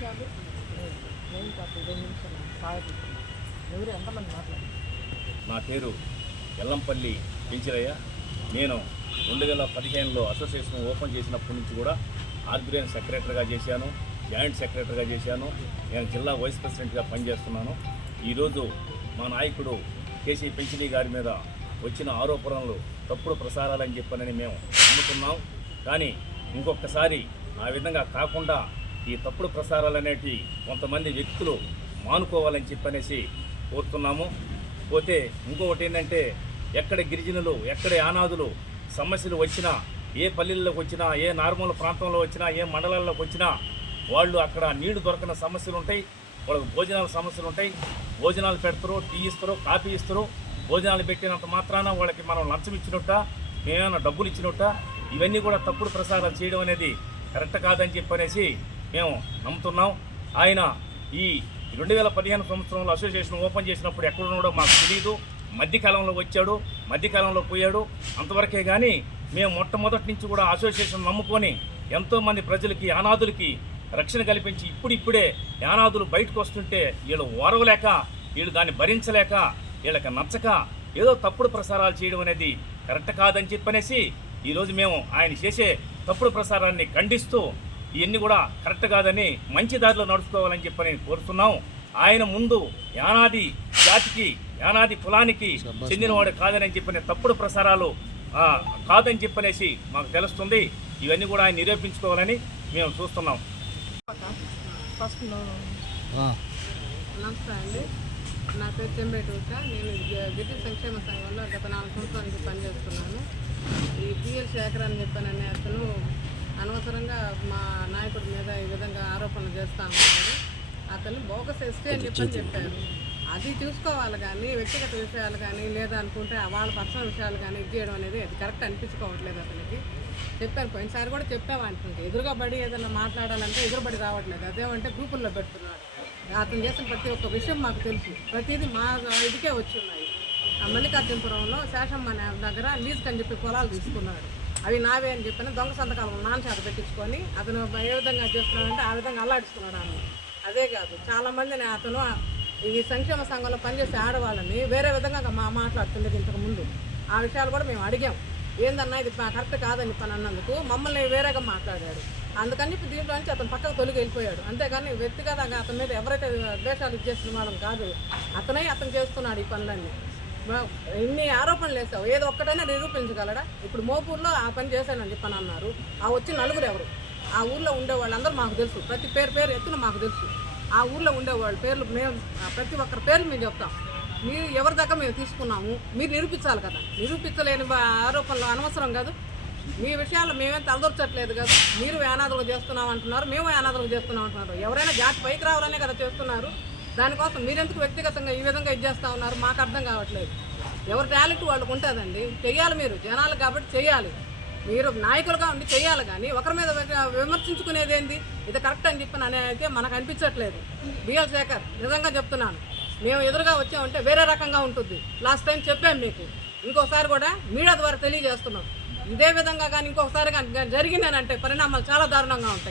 విషయాలు నేను కాదు రెండు నిమిషాలు. సాగుతున్నాను ఎవరు ఎంతమంది మాట్లాడారు? నా పేరు ఎల్లంపల్లి పెంచిరయ్య. నేను రెండు వేల పదిహేనులో అసోసియేషన్ ఓపెన్ చేసినప్పటి నుంచి కూడా ఆర్గనైజ్ సెక్రటరీగా చేశాను జాయింట్ సెక్రటరీగా చేశాను. నేను జిల్లా వైస్ ప్రెసిడెంట్గా పనిచేస్తున్నాను. ఈరోజు మా నాయకుడు కేసీ పెంచిలి గారి మీద వచ్చిన ఆరోపణలు తప్పుడు ప్రసారాలని చెప్పనని మేము నమ్ముతున్నాం. కానీ ఇంకొకసారి ఆ విధంగా కాకుండా ఈ తప్పుడు ప్రసారాలు అనేటివి కొంతమంది వ్యక్తులు మానుకోవాలని చెప్పనేసి కోరుతున్నాము. పోతే ఇంకొకటి ఏంటంటే ఎక్కడ గిరిజనులు ఎక్కడ యానాదులు సమస్యలు వచ్చినా ఏ పల్లెల్లోకి వచ్చినా ఏ నార్మల్ ప్రాంతంలో వచ్చినా ఏ మండలాల్లోకి వచ్చినా వాళ్ళు అక్కడ నీళ్ళు దొరకని సమస్యలు ఉంటాయి. వాళ్ళకి భోజనాల సమస్యలు ఉంటాయి. భోజనాలు పెడతారు టీ ఇస్తారు కాఫీ ఇస్తారు. భోజనాలు పెట్టినంత మాత్రాన వాళ్ళకి మనం లంచం ఇచ్చినట్ట మేమేమైనా డబ్బులు ఇచ్చినట్ట ఇవన్నీ కూడా తప్పుడు ప్రసారాలు చేయడం అనేది కరెక్ట్ కాదని చెప్పనేసి మేము నమ్ముతున్నాం. ఆయన ఈ రెండు వేల పదిహేను సంవత్సరంలో అసోసియేషన్ ఓపెన్ చేసినప్పుడు ఎక్కడున్నాడో మాకు తెలియదు మధ్యకాలంలో వచ్చాడు మధ్యకాలంలో పోయాడు. అంతవరకే కానీ మేము మొట్టమొదటి నుంచి కూడా అసోసియేషన్ నమ్ముకొని ఎంతోమంది ప్రజలకి అనాథులకి రక్షణ కల్పించి ఇప్పుడిప్పుడే యానాదులు బయటకు వస్తుంటే వీళ్ళు ఓరవలేక వీళ్ళు దాన్ని భరించలేక వీళ్ళకి నచ్చక ఏదో తప్పుడు ప్రసారాలు చేయడం అనేది కరెక్ట్ కాదని చెప్పనేసి ఈరోజు మేము ఆయన చేసే తప్పుడు ప్రసారాన్ని ఖండిస్తూ ఇవన్నీ కూడా కరెక్ట్ కాదని మంచి దారిలో నడుచుకోవాలని చెప్పని కోరుతున్నాం. ఆయన ముందు యానాది జాతికి యానాది కులానికి చెందినవాడు కాదని చెప్పిన తప్పుడు ప్రసారాలు ఆ, కాదని చెప్పనేసి మాకు తెలుస్తుంది. ఇవన్నీ కూడా ఆయన నిరూపించుకోవాలని మేము చూస్తున్నాం. ఫస్ట్ నమస్తే అండి. నా పేరు చెంబేటి ఉష నేను గిరిజన సంక్షేమ సంఘంలో గత నాలుగు సంవత్సరాల నుంచి పనిచేస్తున్నాను. ఈ పిఎల్ శేఖర్ అని చెప్పానని అతను అనవసరంగా మా నాయకుడి మీద ఈ విధంగా ఆరోపణలు చేస్తా ఉన్నాడు అతను బోగస్ ఎస్టీ అని చెప్పని చెప్పారు. అది చూసుకోవాలి కానీ వ్యక్తిగత విషయాలు కానీ లేదా అనుకుంటే వాళ్ళ పర్సనల్ విషయాలు కానీ ఇది చేయడం అనేది అది కరెక్ట్ అనిపించుకోవట్లేదు అతనికి. చెప్పాను పోయినసారి కూడా చెప్పాము అనుకుంటే ఎదురుగా పడి ఏదైనా మాట్లాడాలంటే ఎదురుబడి రావట్లేదు. అదేమంటే గ్రూపుల్లో పెడుతున్నాడు. అతను చేసిన ప్రతి ఒక్క విషయం మాకు తెలుసు. ప్రతిదీ మా ఇదికే వచ్చి ఉన్నాయి. మల్లికార్జునపురంలో శేషమ్మ దగ్గర లీజ్ అని చెప్పి పొలాలు తీసుకున్నాడు. అవి నావే అని చెప్పిన దొంగ సంతకాలు నాన్న చేత పెట్టించుకొని అతను ఏ విధంగా చేస్తున్నాడంటే ఆ విధంగా అల్లాడిస్తున్నాడు ఆమె. అదే కాదు చాలా మందిని అతను ఈ సంక్షేమ సంఘంలో పనిచేసే ఆడవాళ్ళని వేరే విధంగా మా మాట్లాడుతుండేది ఇంతకుముందు ఆ విషయాలు కూడా మేము అడిగాం. ఏందన్నా ఇది కరెక్ట్ కాదని పని అన్నందుకు మమ్మల్ని వేరేగా మాట్లాడాడు. అందుకని చెప్పి దీంట్లో నుంచి అతను పక్కకు తొలగి వెళ్ళిపోయాడు. అంతేగాని వ్యక్తిగతంగా అతని మీద ఎవరైతే ద్వేషాలు ఇచ్చేస్తున్న వాళ్ళం కాదు అతనే అతను చేస్తున్నాడు ఈ పనులన్నీ. ఇన్ని ఆరోపణలు వేసావు ఏదో ఒక్కటైనా నిరూపించగలడా? ఇప్పుడు మోపూర్లో ఆ పని చేశానని చెప్పని అన్నారు ఆ వచ్చిన నలుగురు ఎవరు? ఆ ఊర్లో ఉండే వాళ్ళందరూ మాకు తెలుసు. ప్రతి పేరు పేరు ఎత్తున మాకు తెలుసు. ఆ ఊర్లో ఉండేవాళ్ళ పేర్లు మేము ప్రతి ఒక్కరి పేర్లు మేము చెప్తాం. మీరు ఎవరి దాకా మేము తీసుకున్నాము? మీరు నిరూపించాలి కదా. నిరూపించలేని ఆరోపణలు అనవసరం కాదు. మీ విషయాలు మేమేం తలదొరచట్లేదు కదా. మీరు యానాదులు చేస్తున్నాం అంటున్నారు మేము యానాదులు చేస్తున్నాం అంటున్నారు ఎవరైనా జాతి పైకి రావాలనే కదా చేస్తున్నారు. దానికోసం మీరెందుకు వ్యక్తిగతంగా ఈ విధంగా ఇది చేస్తూ ఉన్నారు? మాకు అర్థం కావట్లేదు. ఎవరి టాలెంట్ వాళ్ళకు ఉంటుందండి. చెయ్యాలి మీరు. జనాలు కాబట్టి చెయ్యాలి. మీరు నాయకులుగా ఉండి చేయాలి కానీ ఒకరి మీద విమర్శించుకునేది ఏంది? ఇది కరెక్ట్ అని చెప్పి అయితే మనకు అనిపించట్లేదు. బిఎల్ శేఖర్ నిజంగా చెప్తున్నాను. మేము ఎదురుగా వచ్చామంటే వేరే రకంగా ఉంటుంది. లాస్ట్ టైం చెప్పాను మీకు. ఇంకోసారి కూడా మీడియా ద్వారా తెలియజేస్తున్నాం. ఇదే విధంగా కానీ ఇంకొకసారి కానీ జరిగిందనంటే పరిణామాలు చాలా దారుణంగా ఉంటాయి.